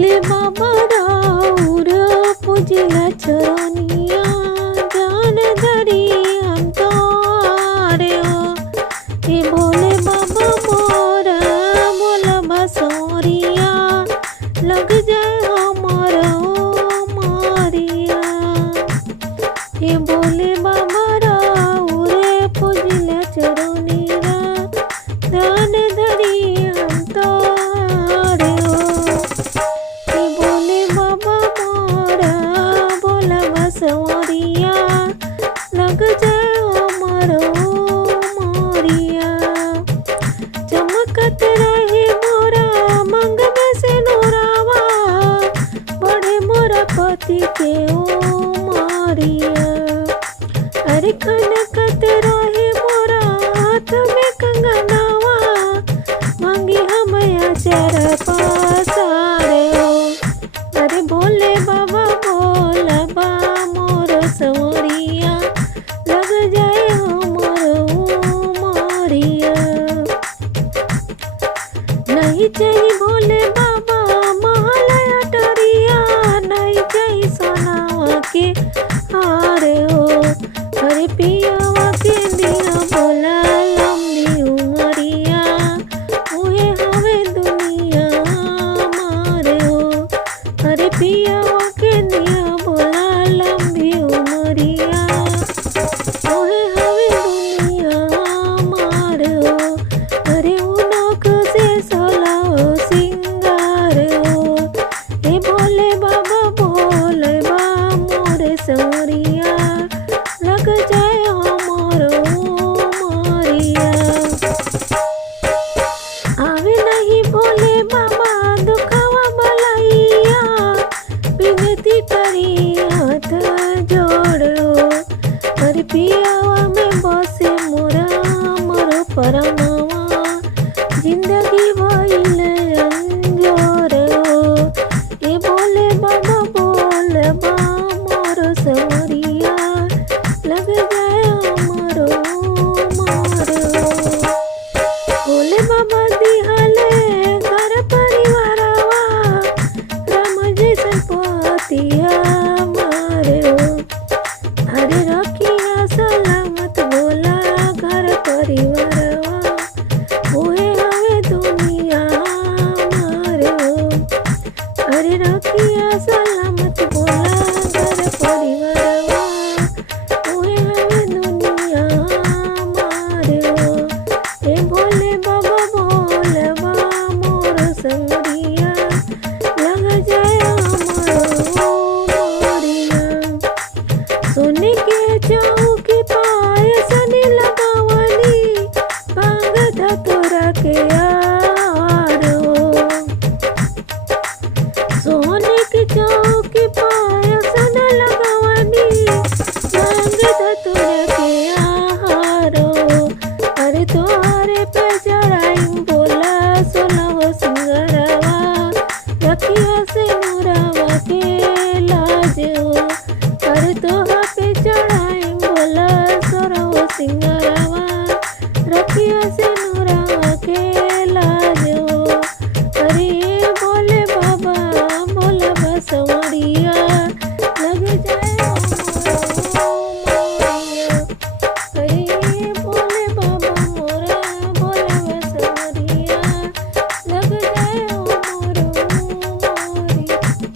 भोले बाबा राउर पूजिला चरनिया जान धरी हम तोरे हो। हे भोले बाबा मोरा बोला बसोरिया लग जाए हमारा मारिया। हे भोले बाबा राउर पूजिला चरनिया जान धरी हम तोरे हो। हे भोले बाबा मोरा बोला बसवरिया लग जाए हमारो मोरिया। चमकत रहे मोरा मंग में से नोरावा बड़े मोरा पति के ओ मारिया। अरे खनकत रहे मोरा हाथ में कंगनावा मांगी हम अचार पसारे हो। अरे भोले बाबा बोला बा मोर सवरिया लग जाए हमारो मारिया। नहीं चाहिए भोले बाबा महल अटरिया नहीं चाहिए सोनावा के हारे हो। अरे पियावा के दिया बोला लंबी उमरिया मुहे हमें दुनिया मारे हो। अरे पियावा के दिया बोला लंबी उमरिया मुहे हमें दुनिया मारे हो। अरे उनक से सोलह सिंगार हो। हे भोले बाबा भोले बा मोरे सवरिया लग जाए हमारो मारिया। आवे नहीं भोले बाबा दुखवा बलैया विनती करी हाथ जोड़ो। अरे पियावा में बसे मोरा मरो परमावा जिंदगी भइल अंजोर हो। ए भोले बाबा बोल बा मोरो सवरिया लग जाए हमारो मारो। भोले बाबा दिहले घर परिवारवा राम जैसन पतिया मारे हो। अरे रखिया सलामत भोला घर परिवारवा मुहे हमें दुनिया मारे हो। अरे रखिया सलामत